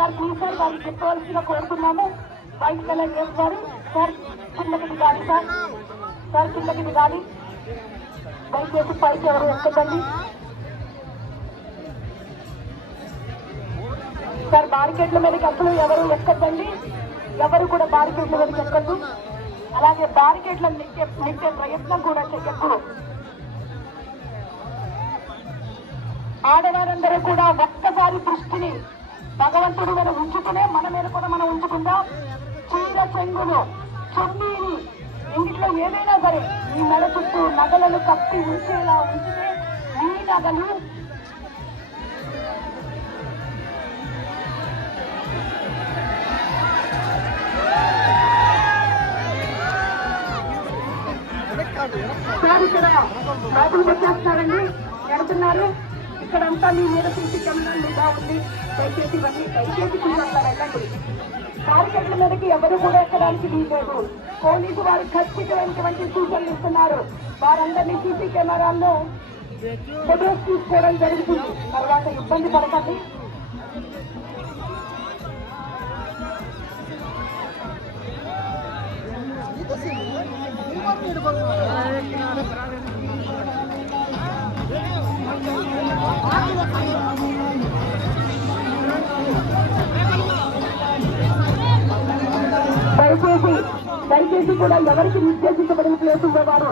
Sir please sir వారికి చెప్పవలసిన కోరుతున్నాము. వైట్ కలర్ డ్రెస్ వారు సార్ కిందకి దిగాలి. సార్ కిందకి దిగాలి. దయచేసి పైకి ఎవరు ఎక్కదండి. సార్ బారికేడ్ల మీదకి అసలు ఎవరు ఎక్కద్దండి. ఎవరు కూడా బారికేడ్ల మీదకి ఎక్కద్దు. అలాగే బారికేడ్లను నెట్టే ప్రయత్నం కూడా చెయ్యద్దు. ఆడవారందరూ కూడా ఒక్కసారి దృష్టిని భగవంతుడు మీద ఉంచుకునే మన మీద కూడా మనం ఉంచుకుందాం. చీర చెంగును చున్నీని ఇంటిలో ఏదైనా సరే ఈ మెడ చుట్టూ నగలను కప్పి ఉంచేలా ఉంచితే ఈ నగలు సార్ ఇక్కడ లోపలికి వచ్చేస్తున్నారండి. వెళ్తున్నారు. ఇక్కడంతా మీ మీద సీసీ కెమెరాలు మీద ఉంది. దయచేసి ఇవన్నీ దయచేసి చూడండి. వెళ్ళండి. బారికేడ్ల మీదకి ఎవరు కూడా ఎక్కడానికి వీల్లేదు. పోలీసు వారు ఖచ్చితమైనటువంటి సూచనలు ఇస్తున్నారు. వారందరినీ సీసీ కెమెరాల్లో ఫొటోస్ తీసుకోవడం జరుగుతుంది. తర్వాత ఇబ్బంది పడకండి. దయచేసి కూడా ఎవరికి నిర్దేశించబడిన ప్లేస్ ఉండేవారు